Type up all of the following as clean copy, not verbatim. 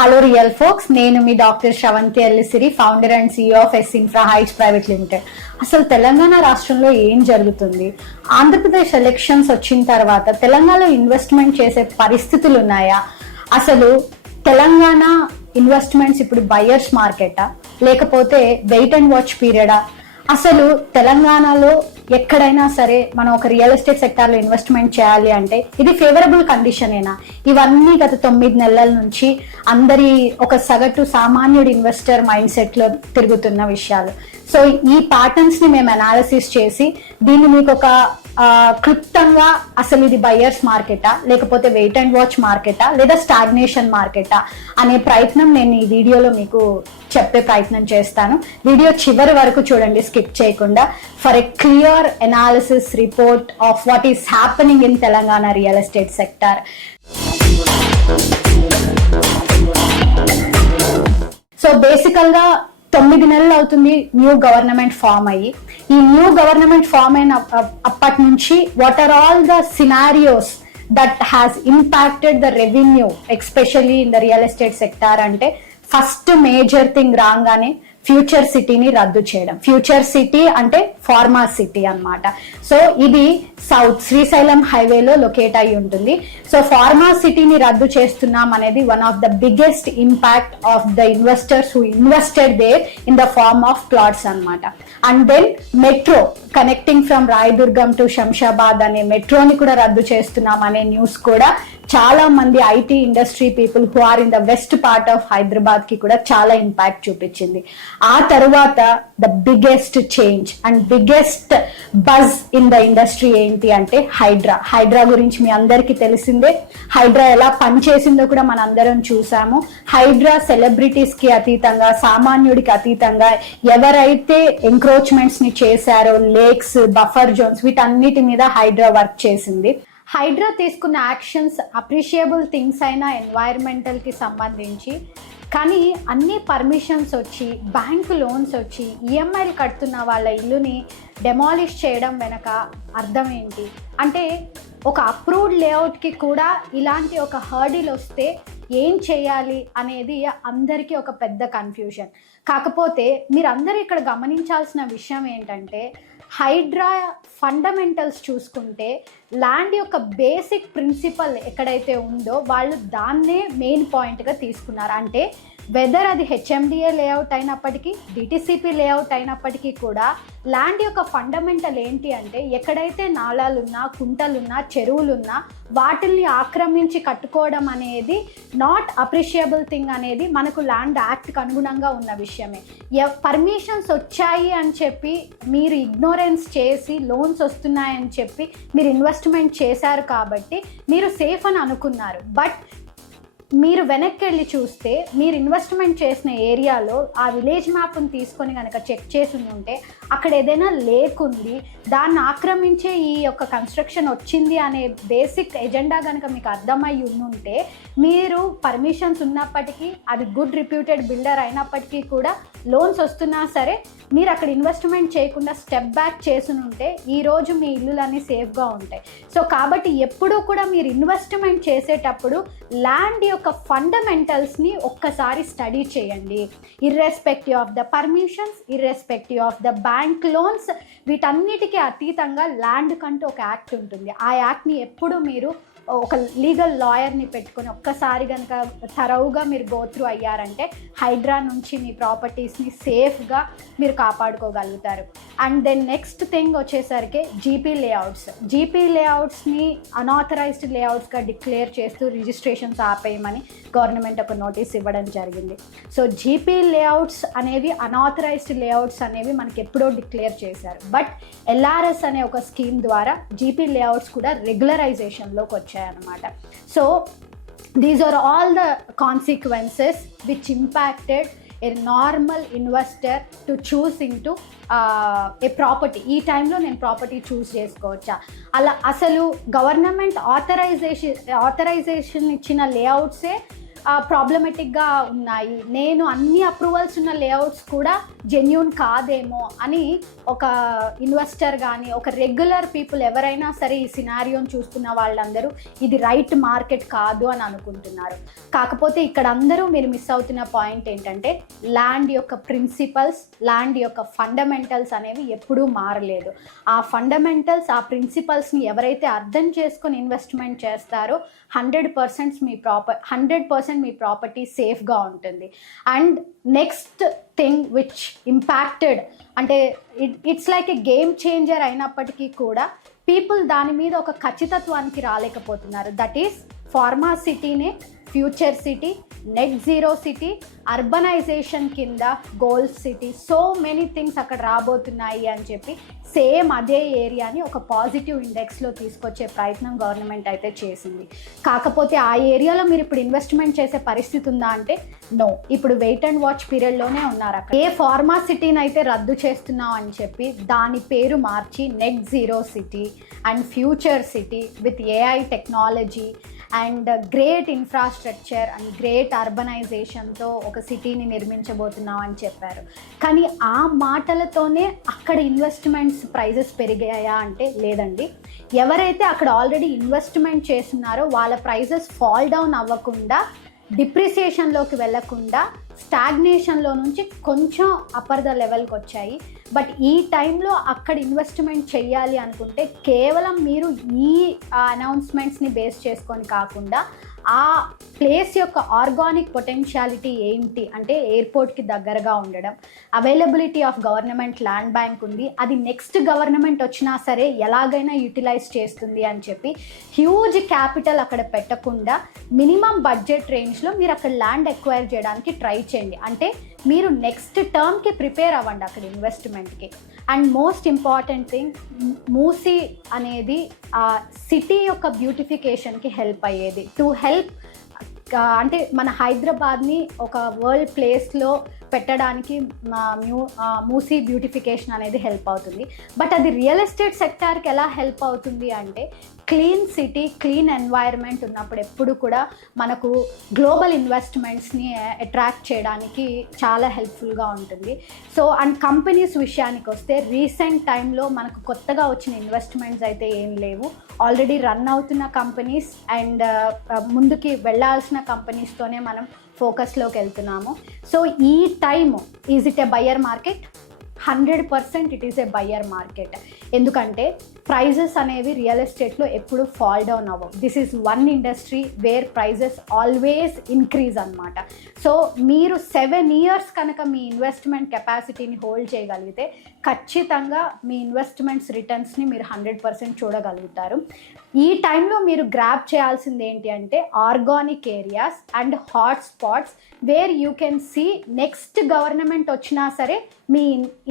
Hello real folks, నేను మీ doctor Sravanthi Ellisiri, founder and CEO of S Infra Heights private limited. అసలు తెలంగాణ రాష్ట్రంలో ఏం జరుగుతుంది? ఆంధ్రప్రదేశ్ ఎలక్షన్స్ వచ్చిన తర్వాత తెలంగాణలో ఇన్వెస్ట్మెంట్ చేసే పరిస్థితులు ఉన్నాయా? అసలు తెలంగాణ ఇన్వెస్ట్మెంట్స్ ఇప్పుడు బయర్స్ మార్కెటా లేకపోతే వెయిట్ అండ్ వాచ్ పీరియడా? అసలు తెలంగాణలో ఎక్కడైనా సరే మనం ఒక రియల్ ఎస్టేట్ సెక్టార్లో ఇన్వెస్ట్మెంట్ చేయాలి అంటే ఇది ఫేవరబుల్ కండిషనేనా? ఇవన్నీ గత 9 నెలల నుంచి అందరి ఒక సగటు సామాన్యుడు ఇన్వెస్టర్ మైండ్ సెట్ లో తిరుగుతున్న విషయాలు. సో ఈ ప్యాటర్న్స్ ని మేము అనాలిసిస్ చేసి దీన్ని మీకు ఒక క్లుప్తంగా అసలు ఇది బయర్స్ మార్కెటా లేకపోతే వెయిట్ అండ్ వాచ్ మార్కెటా లేదా స్టాగ్నేషన్ మార్కెటా అనే ప్రయత్నం నేను ఈ వీడియోలో మీకు చెప్పే ప్రయత్నం చేస్తాను. వీడియో చివరి వరకు చూడండి, స్కిప్ చేయకుండా, for a clear analysis report of what is happening in Telangana real estate sector. So బేసికల్ గా 9 నెలలు అవుతుంది న్యూ గవర్నమెంట్ ఫామ్ అయ్యి. ఈ న్యూ గవర్నమెంట్ ఫామ్ అయిన అప్పటి నుంచి what are all the scenarios that has impacted the revenue especially in the real estate sector అంటే ఫస్ట్ మేజర్ థింగ్ రాగానే ఫ్యూచర్ సిటీని రద్దు చేయడం. ఫ్యూచర్ సిటీ అంటే ఫార్మా సిటీ అన్నమాట. సో ఇది సౌత్ శ్రీశైలం హైవేలో లొకేట్ అయి ఉంటుంది. సో ఫార్మా సిటీని రద్దు చేస్తున్నాం అనేది one of the biggest impact of the investors who invested there in the form of plots అన్నమాట. And then metro connecting from Rayadurgam to Shamshabad అనే మెట్రోని కూడా రద్దు చేస్తున్నాం అనే న్యూస్ కూడా చాలా మంది IT industry people who are in the west part of Hyderabad కి కూడా చాలా ఇంపాక్ట్ చూపించింది. ఆ తరువాత the biggest change and biggest buzz in the industry ఏంటి అంటే హైడ్రా గురించి మీ అందరికీ తెలిసిందే. హైడ్రా ఎలా పనిచేసిందో కూడా మన అందరం చూసాము. హైడ్రా సెలబ్రిటీస్ కి అతీతంగా, సామాన్యుడికి అతీతంగా ఎవరైతే ఎంక్రోచ్మెంట్స్ ని చేశారో, లేక్స్, బఫర్ జోన్స్, వీటన్నిటి మీద హైడ్రా వర్క్ చేసింది. హైడ్రా తీసుకున్న యాక్షన్స్ అప్రిషియబుల్ థింగ్స్ అయినా ఎన్వైరన్మెంటల్ కి సంబంధించి, కానీ అన్ని పర్మిషన్స్ వచ్చి, బ్యాంకు లోన్స్ వచ్చి, ఈఎంఐలు కడుతున్న వాళ్ళ ఇల్లుని డెమాలిష్ చేయడం వెనక అర్థం ఏంటి అంటే, ఒక అప్రూవ్డ్ లేఅవుట్కి కూడా ఇలాంటి ఒక హర్డిల్ వస్తే ఏం చేయాలి అనేది అందరికీ ఒక పెద్ద కన్ఫ్యూజన్. కాకపోతే మీరందరూ ఇక్కడ గమనించాల్సిన విషయం ఏంటంటే, హైడ్రా ఫండమెంటల్స్ చూసుకుంటే ల్యాండ్ యొక్క బేసిక్ ప్రిన్సిపల్ ఎక్కడైతే ఉందో వాళ్ళు దాన్నే మెయిన్ పాయింట్గా తీసుకున్నారు. అంటే వెదర్ అది హెచ్ఎండిఏ లేఅవుట్ అయినప్పటికీ, డిటిసిపి లేఅవుట్ అయినప్పటికీ కూడా ల్యాండ్ యొక్క ఫండమెంటల్ ఏంటి అంటే, ఎక్కడైతే నాళాలున్నా, కుంటలున్నా, చెరువులున్నా వాటిల్ని ఆక్రమించి కట్టుకోవడం అనేది నాట్ అప్రిషియబుల్ థింగ్ అనేది మనకు ల్యాండ్ యాక్ట్కి అనుగుణంగా ఉన్న విషయమే. పర్మిషన్స్ వచ్చాయి అని చెప్పి మీరు ఇగ్నోరెన్స్ చేసి లోన్స్ వస్తున్నాయని చెప్పి మీరు ఇన్వెస్ట్మెంట్ చేశారు కాబట్టి మీరు సేఫ్ అని అనుకున్నారు. బట్ మీరు వెనక్కి వెళ్ళి చూస్తే మీరు ఇన్వెస్ట్మెంట్ చేసిన ఏరియాలో ఆ విలేజ్ మ్యాప్ని తీసుకొని కనుక చెక్ చేసి ఉంటే అక్కడ ఏదైనా లేక్ ఉంది, దాన్ని ఆక్రమించే ఈ యొక్క కన్స్ట్రక్షన్ వచ్చింది అనే బేసిక్ ఎజెండా కనుక మీకు అర్థమై ఉంటే, మీరు పర్మిషన్స్ ఉన్నప్పటికీ, అది గుడ్ రిప్యూటెడ్ బిల్డర్ అయినప్పటికీ కూడా లోన్స్ వస్తున్నా సరే మీరు అక్కడ ఇన్వెస్ట్మెంట్ చేయకుండా స్టెప్ బ్యాక్ చేసి ఉంటే ఈరోజు మీ ఇల్లులన్నీ సేఫ్గా ఉంటాయి. సో కాబట్టి ఎప్పుడూ కూడా మీరు ఇన్వెస్ట్మెంట్ చేసేటప్పుడు ల్యాండ్ యొక్క ఫండమెంటల్స్ని ఒక్కసారి స్టడీ చేయండి. Irrespective of the permissions, irrespective of the bank loans, వీటన్నిటికీ అతీతంగా ల్యాండ్ కంటూ ఒక యాక్ట్ ఉంటుంది. ఆ యాక్ట్ని ఎప్పుడు మీరు ఒక లీగల్ లాయర్ని పెట్టుకొని ఒక్కసారి కనుక థరౌగా మీరు గో త్రూ అయ్యారంటే హైడ్రా నుంచి మీ ప్రాపర్టీస్ని సేఫ్గా మీరు కాపాడుకోగలుగుతారు. అండ్ దెన్ నెక్స్ట్ థింగ్ వచ్చేసరికి జీపీ లేఅవుట్స్ని అన్ఆథరైజ్డ్ లేఅవుట్స్గా డిక్లేర్ చేస్తూ రిజిస్ట్రేషన్స్ ఆపేయమని గవర్నమెంట్ ఒక నోటీస్ ఇవ్వడం జరిగింది. సో జీపీ లేఅవుట్స్ అనేవి, అన్ఆథరైజ్డ్ లేఅవుట్స్ అనేవి మనకి ఎప్పుడో డిక్లేర్ చేశారు. బట్ ఎల్ఆర్ఎస్ అనే ఒక స్కీమ్ ద్వారా జీపీ లేఅవుట్స్ కూడా రెగ్యులరైజేషన్లోకి వచ్చాయి అన్నమాట. So these are all the consequences which impacted a normal investor to choose into a property. ఈ టైంలో నేను ప్రాపర్టీ చూస్ చేసుకోవచ్చా? అలా అసలు గవర్నమెంట్ ఆథరైజేషన్ ఇచ్చిన లేఅవుట్సే ప్రాబ్లమెటిక్గా ఉన్నాయి. నేను అన్ని అప్రూవల్స్ ఉన్న లేఅవుట్స్ కూడా జెన్యూన్ కాదేమో అని ఒక ఇన్వెస్టర్ కానీ ఒక రెగ్యులర్ పీపుల్ ఎవరైనా సరే ఈ సినారియోని చూస్తున్న వాళ్ళందరూ ఇది రైట్ మార్కెట్ కాదు అని అనుకుంటున్నారు. కాకపోతే ఇక్కడ అందరూ మీరు మిస్ అవుతున్న పాయింట్ ఏంటంటే ల్యాండ్ యొక్క ప్రిన్సిపల్స్, ల్యాండ్ యొక్క ఫండమెంటల్స్ అనేవి ఎప్పుడూ మారలేదు. ఆ ఫండమెంటల్స్, ఆ ప్రిన్సిపల్స్ని ఎవరైతే అర్థం చేసుకొని ఇన్వెస్ట్మెంట్ చేస్తారో 100% మీ ప్రాపర్టీ సేఫ్గా ఉంటుంది. And next thing which impacted అంటే it's like a game changer అయినప్పటికీ కూడా పీపుల్ దాని మీద ఒక ఖచ్చితత్వానికి రాలేకపోతున్నారు. దట్ ఈస్ ఫార్మా సిటీనే future city, net zero city, urbanisation కింద gold city, so many things అక్కడ రాబోతున్నాయి అని చెప్పి సేమ్ అదే ఏరియాని ఒక పాజిటివ్ ఇండెక్స్లో తీసుకొచ్చే ప్రయత్నం గవర్నమెంట్ అయితే చేసింది. కాకపోతే ఆ ఏరియాలో మీరు ఇప్పుడు ఇన్వెస్ట్మెంట్ చేసే పరిస్థితి ఉందా అంటే నో. ఇప్పుడు వెయిట్ అండ్ వాచ్ పీరియడ్లోనే ఉన్నారు. అక్కడ ఏ ఫార్మా సిటీని అయితే రద్దు చేస్తున్నాం అని చెప్పి దాని పేరు మార్చి net zero city and future city with AI technology and great infrastructure and great అర్బనైజేషన్తో ఒక సిటీని నిర్మించబోతున్నాం అని చెప్పారు. కానీ ఆ మాటలతోనే అక్కడ ఇన్వెస్ట్మెంట్స్ ప్రైజెస్ పెరిగాయా అంటే లేదండి. ఎవరైతే అక్కడ ఆల్రెడీ ఇన్వెస్ట్మెంట్ చేస్తున్నారో వాళ్ళ ప్రైజెస్ ఫాల్ డౌన్ అవ్వకుండా, డిప్రిసియేషన్లోకి వెళ్ళకుండా స్టాగ్నేషన్లో నుంచి కొంచెం అప్పర్ ద లెవెల్కి వచ్చాయి. బట్ ఈ టైంలో అక్కడ ఇన్వెస్ట్మెంట్ చేయాలి అనుకుంటే కేవలం మీరు ఈ అనౌన్స్మెంట్స్ని బేస్ చేసుకొని కాకుండా ఆ ప్లేస్ యొక్క ఆర్గానిక్ పొటెన్షియాలిటీ ఏంటి అంటే ఎయిర్పోర్ట్కి దగ్గరగా ఉండడం, availability of government land bank ఉంది, అది నెక్స్ట్ గవర్నమెంట్ వచ్చినా సరే ఎలాగైనా యూటిలైజ్ చేస్తుంది అని చెప్పి హ్యూజ్ క్యాపిటల్ అక్కడ పెట్టకుండా మినిమం బడ్జెట్ రేంజ్లో మీరు అక్కడ ల్యాండ్ ఎక్వైర్ చేయడానికి ట్రై చేయండి. అంటే మీరు నెక్స్ట్ టర్మ్కి ప్రిపేర్ అవ్వండి అక్కడ ఇన్వెస్ట్మెంట్కి. And most important thing, Musi అనేది ఆ సిటీ యొక్క బ్యూటిఫికేషన్కి హెల్ప్ అయ్యేది. టు హెల్ప్ అంటే మన హైదరాబాద్ని ఒక వరల్డ్ ప్లేస్లో పెట్టడానికి మూసీ బ్యూటిఫికేషన్ అనేది హెల్ప్ అవుతుంది. బట్ అది రియల్ ఎస్టేట్ సెక్టార్కి ఎలా హెల్ప్ అవుతుంది అంటే క్లీన్ సిటీ, క్లీన్ ఎన్వైర్న్మెంట్ ఉన్నప్పుడు ఎప్పుడు కూడా మనకు గ్లోబల్ ఇన్వెస్ట్మెంట్స్ని అట్రాక్ట్ చేయడానికి చాలా హెల్ప్ఫుల్గా ఉంటుంది. సో అండ్ కంపెనీస్ విషయానికి వస్తే రీసెంట్ టైంలో మనకు కొత్తగా వచ్చిన ఇన్వెస్ట్మెంట్స్ అయితే ఏం లేవు. ఆల్రెడీ రన్ అవుతున్న కంపెనీస్ అండ్ ముందుకి వెళ్ళాల్సిన కంపెనీస్తోనే మనం ఫోకస్లోకి వెళ్తున్నాము. సో ఈ time is it a buyer market? 100% it is a buyer market. ఎందుకంటే ప్రైజెస్ అనేవి రియల్ ఎస్టేట్లో ఎప్పుడు ఫాల్ డౌన్ అవ్వవు. This is one industry where prices always increase అనమాట. సో మీరు 7 years కనుక మీ ఇన్వెస్ట్మెంట్ కెపాసిటీని హోల్డ్ చేయగలిగితే ఖచ్చితంగా మీ ఇన్వెస్ట్మెంట్స్ రిటర్న్స్ని మీరు 100% చూడగలుగుతారు. ఈ టైంలో మీరు గ్రాప్ చేయాల్సింది ఏంటి అంటే organic areas and hot spots where you can see next government వచ్చినా సరే మీ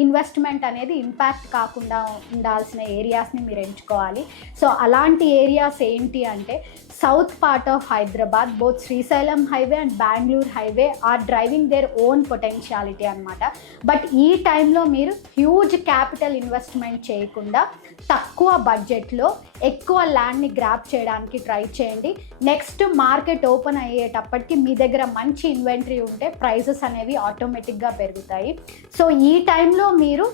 ఇన్వెస్ట్మెంట్ అనేది ఇంపాక్ట్ కాకుండా ఉండాల్సిన ఏరియాస్ని మీరు ఎంచుకోవాలి. సో అలాంటి ఏరియాస్ ఏంటి అంటే south part of Hyderabad, both Srisailam highway and Bengaluru highway are driving their own potentiality అనమాట. బట్ ఈ టైంలో మీరు హ్యూజ్ క్యాపిటల్ ఇన్వెస్ట్మెంట్ చేయకుండా తక్కువ బడ్జెట్లో ఎక్కువ ల్యాండ్ని గ్రాప్ చేయడానికి ట్రై చేయండి. నెక్స్ట్ మార్కెట్ ఓపెన్ అయ్యేటప్పటికి మీ దగ్గర మంచి ఇన్వెంటరీ ఉంటే ప్రైజెస్ అనేవి ఆటోమేటిక్గా పెరుగుతాయి. సో ఈ టైంలో మీరు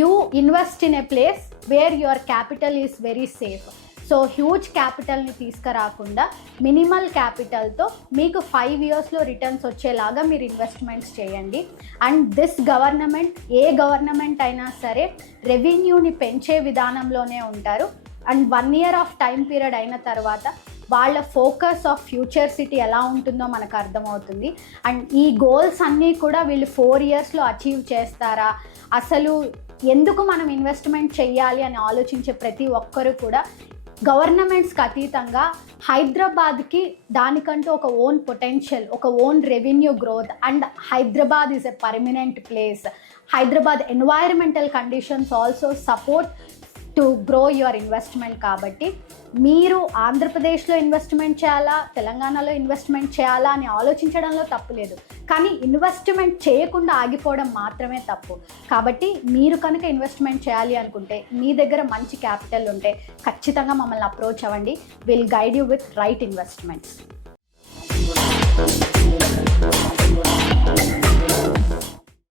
you invest in a place where your capital is very safe. So huge క్యాపిటల్ని తీసుకురాకుండా మినిమల్ క్యాపిటల్తో మీకు 5 yearsలో రిటర్న్స్ వచ్చేలాగా మీరు ఇన్వెస్ట్మెంట్స్ చేయండి. And this government, A government అయినా సరే రెవెన్యూని పెంచే విధానంలోనే ఉంటారు. And 1 year of time period అయిన తర్వాత వాళ్ళ ఫోకస్ ఆఫ్ ఫ్యూచర్ సిటీ ఎలా ఉంటుందో మనకు అర్థమవుతుంది. అండ్ ఈ గోల్స్ అన్నీ కూడా వీళ్ళు 4 yearsలో అచీవ్ చేస్తారా, అసలు ఎందుకు మనం ఇన్వెస్ట్మెంట్ చేయాలి అని ఆలోచించే ప్రతి ఒక్కరు కూడా గవర్నమెంట్స్కి అతీతంగా హైదరాబాద్కి దానికంటూ ఒక ఓన్ పొటెన్షియల్, ఒక own revenue growth and Hyderabad is a permanent place. Hyderabad environmental conditions also support to grow your investment. కాబట్టి మీరు ఆంధ్రప్రదేశ్లో ఇన్వెస్ట్మెంట్ చేయాలా, తెలంగాణలో ఇన్వెస్ట్మెంట్ చేయాలా అని ఆలోచించడంలో తప్పు లేదు. కానీ ఇన్వెస్ట్మెంట్ చేయకుండా ఆగిపోవడం మాత్రమే తప్పు. కాబట్టి మీరు కనుక ఇన్వెస్ట్మెంట్ చేయాలి అనుకుంటే మీ దగ్గర మంచి క్యాపిటల్ ఉంటే ఖచ్చితంగా మమ్మల్ని అప్రోచ్ అవ్వండి. Will guide you with right investments.